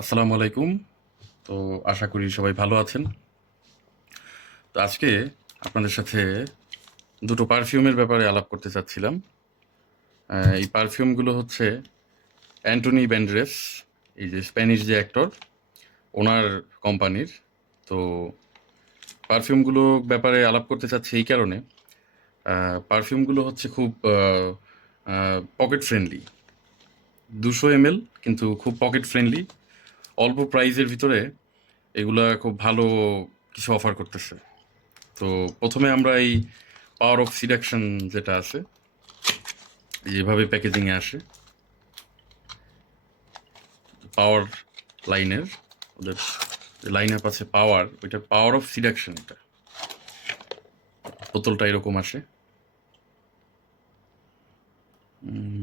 আসসালামু আলাইকুম। তো আশা করি সবাই ভালো আছেন। তো আজকে আপনাদের সাথে দুটো পারফিউমের ব্যাপারে আলাপ করতে চাচ্ছিলাম। এই পারফিউমগুলো হচ্ছে অ্যান্টনি ব্যান্ডেরেস, এই যে স্প্যানিশ যে অ্যাক্টর, ওনার কোম্পানির। তো পারফিউমগুলো ব্যাপারে আলাপ করতে চাচ্ছি এই কারণে, পারফিউমগুলো হচ্ছে খুব পকেট ফ্রেন্ডলি, 200 ml, কিন্তু খুব পকেট ফ্রেন্ডলি, অল্প প্রাইজের ভিতরে এগুলা খুব ভালো কিছু অফার করতেছে। তো প্রথমে আমরা এই পাওয়ার অফ সিডাকশন যেটা আছে, যেভাবে প্যাকেজিংয়ে আসে, পাওয়ার লাইনের, ওদের লাইন আপ আছে পাওয়ার, ওইটার পাওয়ার অফ সিডাকশন, এটা বোতলটা এরকম আসে।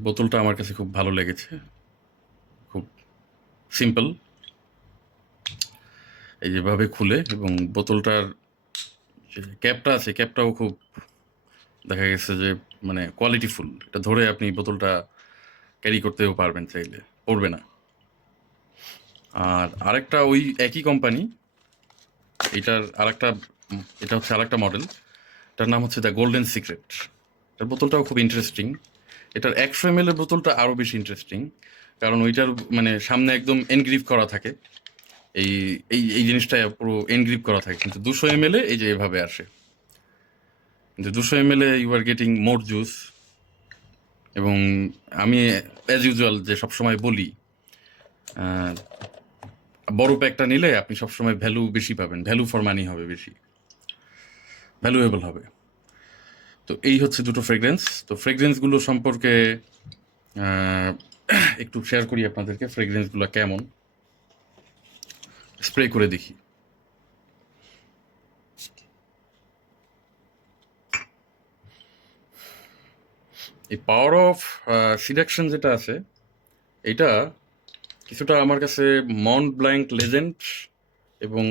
বোতলটা আমার কাছে খুব ভালো লেগেছে, খুব সিম্পল, এই যেভাবে খুলে, এবং বোতলটার যে ক্যাপটা আছে, ক্যাপটাও খুব দেখা গেছে যে মানে কোয়ালিটিফুল। এটা ধরে আপনি বোতলটা ক্যারি করতেও পারবেন চাইলে, পড়বে না। আর আরেকটা ওই একই কোম্পানি, এটার আরেকটা, এটা হচ্ছে আরেকটা মডেল, এটার নাম হচ্ছে দ্য গোল্ডেন সিক্রেট। এটার বোতলটাও খুব ইন্টারেস্টিং। এটার 100 ml এর বোতলটা আরও বেশি ইন্টারেস্টিং, কারণ ওইটার মানে সামনে একদম এনগ্রিভ করা থাকে, এই এই এই জিনিসটা পুরো এনগ্রিভ করা থাকে। কিন্তু 200 ml এই যে এভাবে আসে, কিন্তু 200 ml you are getting more juice. এবং আমি অ্যাজ ইউজুয়াল যে সবসময় বলি, আহ, বড় প্যাকটা নিলে আপনি সবসময় ভ্যালু বেশি পাবেন, ভ্যালু ফর মানি হবে বেশি, ভ্যালুয়েবল হবে। তো এই হচ্ছে দুটো ফ্রেগ্রেন্স। তো ফ্রেগ্রেন্সগুলো সম্পর্কে আহ, একটু শেয়ার করি আপনাদেরকে, ফ্রেগ্রেন্সগুলো কেমন, স্প্রে করে দেখি। এই পাওয়ার অফ সিলেকশন যেটা আছে, এটা কিছুটা আমার কাছে মন্ট ব্ল্যাঙ্ক লেজেন্ড এবং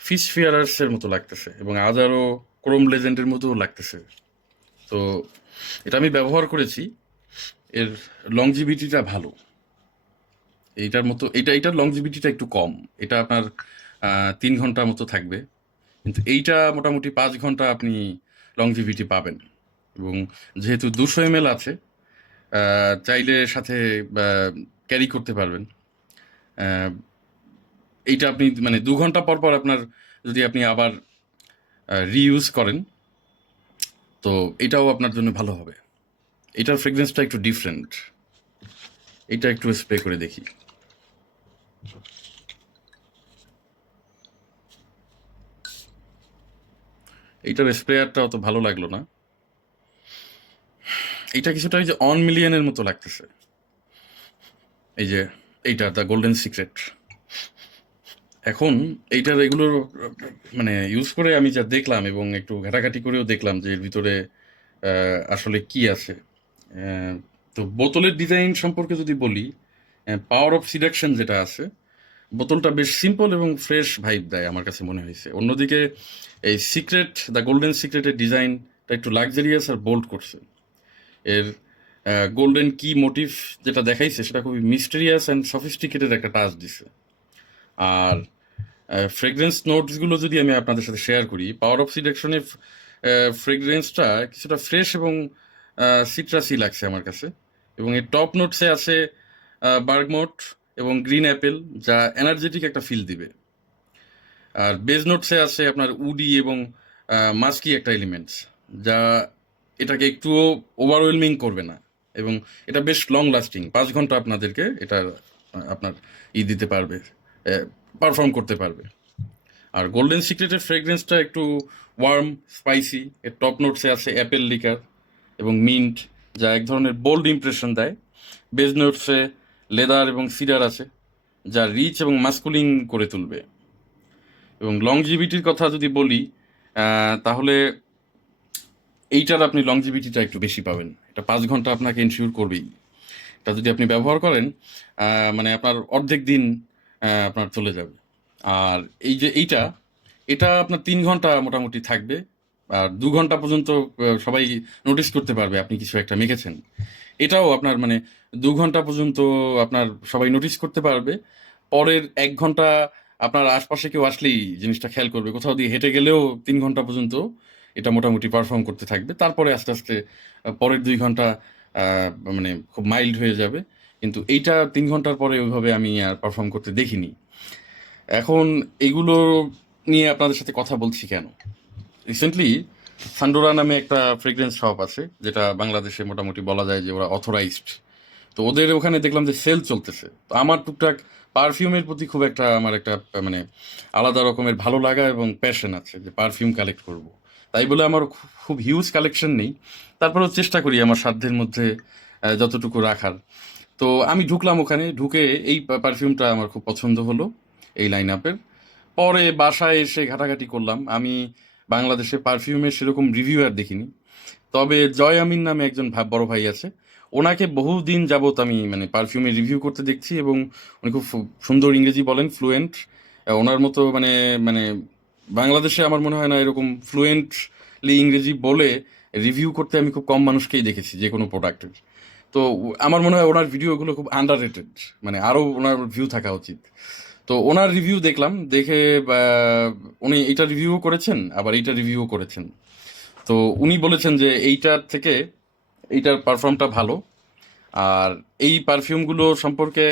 ফিশ ফিয়ারার্সের মতো লাগতেছে, এবং আজারও ক্রোম লেজেন্ডের মতো লাগতেছে। তো এটা আমি ব্যবহার করেছি, এর লংজিভিটিটা ভালো। এইটার মতো এটার লংজিভিটিটা একটু কম। এটা আপনার 3 ঘন্টা মতো থাকবে, কিন্তু এইটা মোটামুটি 5 ঘন্টা আপনি লংজিভিটি পাবেন। এবং যেহেতু 200 ml আছে, চাইলে সাথে ক্যারি করতে পারবেন। আহ, এইটা আপনি মানে 2 ঘন্টা পর পর আপনার, যদি আপনি আবার রিইউজ করেন, তো এটাও আপনার জন্য ভালো হবে। এটার ফ্রেগরেন্সটা একটু ডিফারেন্ট। এটা একটু স্প্রে করে দেখি। এইটার স্প্রেয়ারটা অত ভালো লাগলো না। এটা কিছুটা ওই যে অন মিলিয়নের মতো লাগতেছে। এই যে এইটা দ্য গোল্ডেন সিক্রেট। এখন এইটার এগুলোর মানে ইউজ করে আমি যা দেখলাম, এবং একটু ঘাটাঘাটি করেও দেখলাম যে এর ভিতরে আসলে কি আছে। আহ, তো বোতলের ডিজাইন সম্পর্কে যদি বলি, পাওয়ার অফ সিডাকশন যেটা আছে, বোতলটা বেশ সিম্পল এবং ফ্রেশ ভাইব দেয় আমার কাছে মনে হয়েছে। অন্যদিকে এই সিক্রেট, দ্য গোল্ডেন সিক্রেটের ডিজাইনটা একটু লাক্সারিয়াস আর বোল্ড করছে। এর গোল্ডেন কি মোটিভ যেটা দেখাইছে, সেটা খুবই মিস্টেরিয়াস অ্যান্ড সফিস্টিকেটেড একটা টাচ দিছে। আর ফ্রেগরেন্স নোটসগুলো যদি আমি আপনাদের সাথে শেয়ার করি, পাওয়ার অফ সিলেকশনের ফ্রেগরেন্সটা কিছুটা ফ্রেশ এবং সিট্রাসি লাগছে আমার কাছে। এবং এর টপ নোটসে আছে বার্গমোট এবং গ্রিন অ্যাপেল, যা এনার্জেটিক একটা ফিল দিবে। আর বেজ নোটসে আছে আপনার উডি এবং মাস্কি একটা এলিমেন্টস, যা এটাকে একটুও ওভারওয়েলমিং করবে না। এবং এটা বেশ লং লাস্টিং, 5 ঘন্টা আপনাদেরকে এটা আপনার দিতে পারবে, পারফর্ম করতে পারবে। আর গোল্ডেন সিক্রেটের ফ্রেগরেন্সটা একটু ওয়ার্ম, স্পাইসি। এর টপ নোটসে আছে অ্যাপেল লিকার এবং মিন্ট, যা এক ধরনের বোল্ড ইমপ্রেশন দেয়। বেজ নোটসে লেদার এবং সিডার আছে, যা রিচ এবং মাস্কুলিং করে তুলবে। এবং লংজিভিটির কথা যদি বলি, তাহলে এইটার আপনি লংজিভিটিটা একটু বেশি পাবেন। এটা 5 ঘন্টা আপনাকে ইনশিওর করবেই। এটা যদি আপনি ব্যবহার করেন, মানে আপনার অর্ধেক দিন আপনার চলে যাবে। আর এই যে এটা আপনার 3 ঘন্টা মোটামুটি থাকবে। আর 2 ঘন্টা পর্যন্ত সবাই নোটিস করতে পারবে আপনি কিছু একটা মেখেছেন। এটাও আপনার মানে 2 ঘন্টা পর্যন্ত আপনার সবাই নোটিস করতে পারবে। পরের ১ ঘন্টা আপনার আশপাশে কেউ আসলেই জিনিসটা খেয়াল করবে। কোথাও দিয়ে হেঁটে গেলেও ৩ ঘন্টা পর্যন্ত এটা মোটামুটি পারফর্ম করতে থাকবে। তারপরে আস্তে, আস্তে পরের ২ ঘন্টা আ মানে খুব মাইল্ড হয়ে যাবে। কিন্তু এইটা ৩ ঘন্টার পরে ওইভাবে আমি আর পারফর্ম করতে দেখিনি। এখন এগুলো নিয়ে আপনাদের সাথে কথা বলছি কেন? রিসেন্টলি সান্ডোরা নামে একটা ফ্রেগ্রেন্স শপ আছে, যেটা বাংলাদেশে মোটামুটি বলা যায় যে ওরা অথরাইজড। তো ওদের ওখানে দেখলাম যে সেল চলতেছে। তো আমার টুকটাক পারফিউমের প্রতি খুব একটা আমার একটা মানে আলাদা রকমের ভালো লাগা এবং প্যাশন আছে যে পারফিউম কালেক্ট করব। তাই বলে আমার খুব হিউজ কালেকশন নেই। তারপরেও চেষ্টা করি আমার সাধ্যের মধ্যে যতটুকু রাখার। তো আমি ঢুকলাম ওখানে, ঢুকে এই পারফিউমটা আমার খুব পছন্দ হলো এই লাইন আপের। পরে বাসায় এসে ঘাটাঘাটি করলাম। আমি বাংলাদেশে পারফিউমের সেরকম রিভিউয়ার দেখিনি। তবে জয় আমিন নামে একজন বড় ভাই আছে। ওনাকে বহুদিন যাবত আমি মানে পারফিউমের রিভিউ করতে দেখছি এবং উনি খুব সুন্দর ইংরেজি বলেন, ফ্লুয়েন্ট। ওনার মতো মানে মানে বাংলাদেশে আমার মনে হয় না এরকম ফ্লুয়েন্টলি ইংরেজি বলে রিভিউ করতে আমি খুব কম মানুষকেই দেখেছি যে কোনো প্রোডাক্টের। তো আমার মনে হয় ওনার ভিডিওগুলো খুব আন্ডাররেটেড, মানে আরও ওনার ভিউ থাকা উচিত। তো ওনার রিভিউ দেখলাম, দেখে উনি এইটা রিভিউ করেছেন, আবার এইটা রিভিউ করেছেন। তো উনি বলেছেন যে এইটার থেকে এইটার পারফর্মটা ভালো। আর এই পারফিউমগুলো সম্পর্কে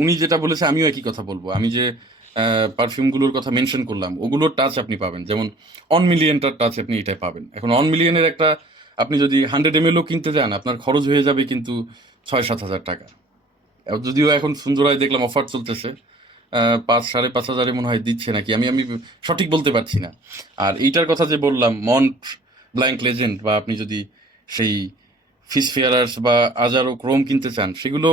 উনি যেটা বলেছে আমিও একই কথা বলবো। আমি যে পারফিউমগুলোর কথা মেনশন করলাম ওগুলোর টাচ আপনি পাবেন, যেমন অন মিলিয়নটার টাচ আপনি এটাই পাবেন। এখন অন মিলিয়নের একটা আপনি যদি 100 ml কিনতে যান আপনার খরচ হয়ে যাবে কিন্তু ৬-৭ হাজার টাকা। যদিও এখন সুন্দরায় দেখলাম অফার চলতেছে, ৫-৫.৫ হাজারে মনে হয় দিচ্ছে নাকি, আমি আমি সঠিক বলতে পারছি না। আর এইটার কথা যে বললাম মন্ট ব্ল্যাঙ্ক লেজেন্ড, বা আপনি যদি সেই ফিস ফেয়ারার্স বা আজারো ক্রোম কিনতে চান সেগুলো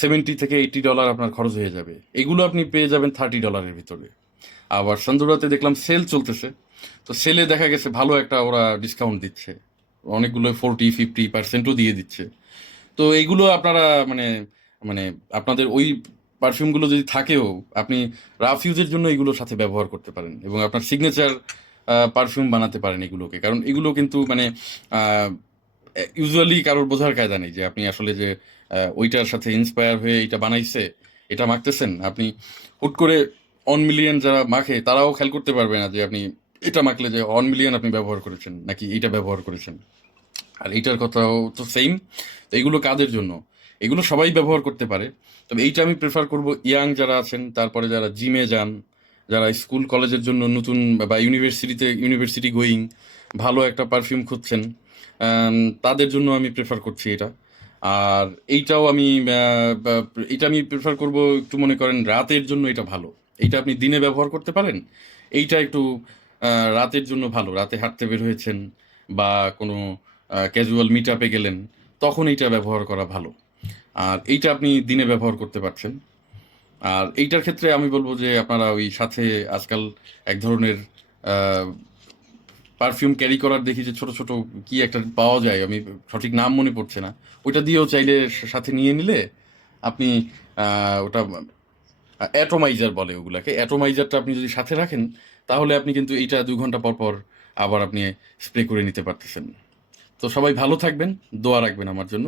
$70 থেকে $80 আপনার খরচ হয়ে যাবে। এগুলো আপনি পেয়ে যাবেন $30 ভিতরে। আবার সান্দুরাতে দেখলাম সেল চলতেছে। তো সেলে দেখা গেছে ভালো একটা ওরা ডিসকাউন্ট দিচ্ছে, অনেকগুলো 40-50%ও দিয়ে দিচ্ছে। তো এইগুলো আপনারা মানে মানে আপনাদের ওই পারফিউমগুলো যদি থাকেও আপনি রাফ ইউজের জন্য এগুলোর সাথে ব্যবহার করতে পারেন এবং আপনার সিগনেচার পারফিউম বানাতে পারেন এগুলোকে। কারণ এগুলো কিন্তু মানে ইউজুয়ালি কারোর বোঝার কায়দা নেই যে আপনি আসলে যে ওইটার সাথে ইন্সপায়ার হয়ে এটা বানাইছে, এটা মাখতেছেন। আপনি হুট করে অন মিলিয়ন যারা মাখে তারাও খেয়াল করতে পারবে না যে আপনি এটা মাখলে যে অন মিলিয়ন আপনি ব্যবহার করেছেন নাকি এইটা ব্যবহার করেছেন। আর এইটার কথাও তো সেম। তো এগুলো কাদের জন্য? এগুলো সবাই ব্যবহার করতে পারে। তবে এইটা আমি প্রেফার করব ইয়াং যারা আছেন, তারপরে যারা জিমে যান, যারা স্কুল কলেজের জন্য নতুন বা ইউনিভার্সিটি গোয়িং ভালো একটা পারফিউম খুঁজছেন, তাদের জন্য আমি প্রেফার করছি এটা। আর এইটাও আমি এটা আমি প্রেফার করব একটু মনে করেন রাতের জন্য এটা ভালো। এইটা আপনি দিনে ব্যবহার করতে পারেন। এইটা একটু রাতের জন্য ভালো। রাতে হাঁটতে বের হয়েছেন বা কোনো ক্যাজুয়াল মিট আপে গেলেন, তখন এইটা ব্যবহার করা ভালো। আর এইটা আপনি দিনে ব্যবহার করতে পারছেন। আর এইটার ক্ষেত্রে আমি বলবো যে আপনারা ওই সাথে আজকাল এক ধরনের পারফিউম ক্যারি করার দেখি যে ছোট ছোট কি একটা পাওয়া যায়, আমি সঠিক নাম মনে পড়ছে না। ওইটা দিয়েও চাইলে সাথে নিয়ে নিলে আপনি ওটা অ্যাটোমাইজার বলে ওগুলাকে, অ্যাটোমাইজারটা আপনি যদি সাথে রাখেন তাহলে আপনি কিন্তু এইটা ২ ঘন্টা পর পর আবার আপনি স্প্রে করে নিতে পারতেছেন। তো সবাই ভালো থাকবেন, দোয়া রাখবেন আমার জন্য।